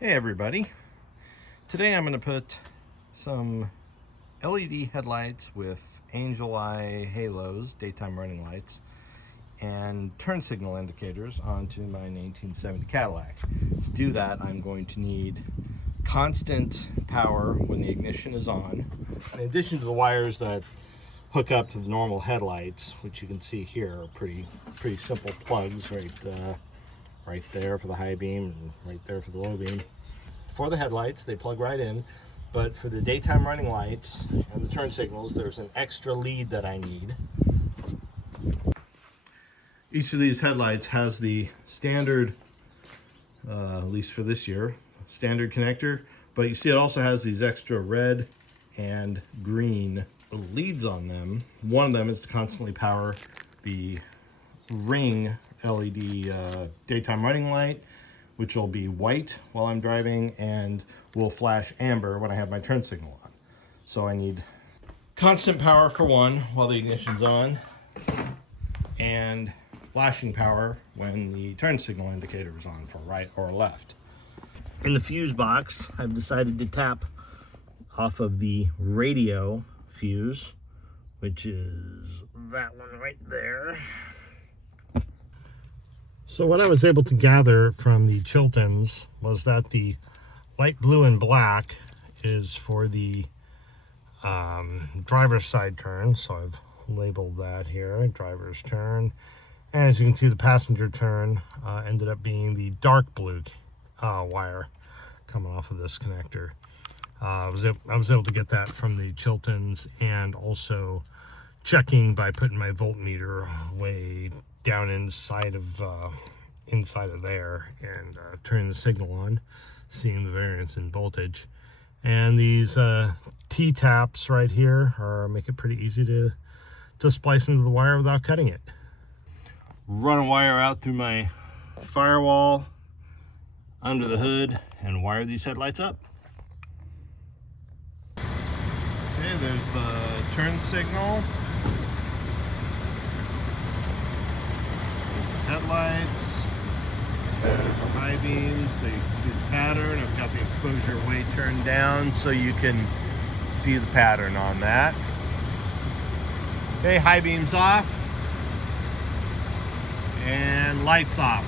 Hey everybody, today I'm going to put some LED headlights with angel eye halos, daytime running lights, and turn signal indicators onto my 1970 Cadillac. To do that, I'm going to need constant power when the ignition is on. In addition to the wires that hook up to the normal headlights, which you can see here are pretty simple plugs right there for the high beam and right there for the low beam. For the headlights, they plug right in, but for the daytime running lights and the turn signals, there's an extra lead that I need. Each of these headlights has the standard, at least for this year, standard connector, but you see it also has these extra red and green leads on them. One of them is to constantly power the ring LED daytime running light, which will be white while I'm driving and will flash amber when I have my turn signal on. So I need constant power for one while the ignition's on, and flashing power when the turn signal indicator is on for right or left. In the fuse box, I've decided to tap off of the radio fuse, which is that one right there. So what I was able to gather from the Chiltons was that the light blue and black is for the driver's side turn. So I've labeled that here, driver's turn. And as you can see, the passenger turn ended up being the dark blue wire coming off of this connector. I was able to get that from the Chiltons, and also checking by putting my voltmeter way down inside of there and turning the signal on, seeing the variance in voltage. And these T-taps right here make it pretty easy to splice into the wire without cutting it. Run a wire out through my firewall under the hood and wire these headlights up. Okay, there's the turn signal. Headlights, there's the high beams, so you can see the pattern. I've got the exposure way turned down so you can see the pattern on that. Okay, high beams off and lights off.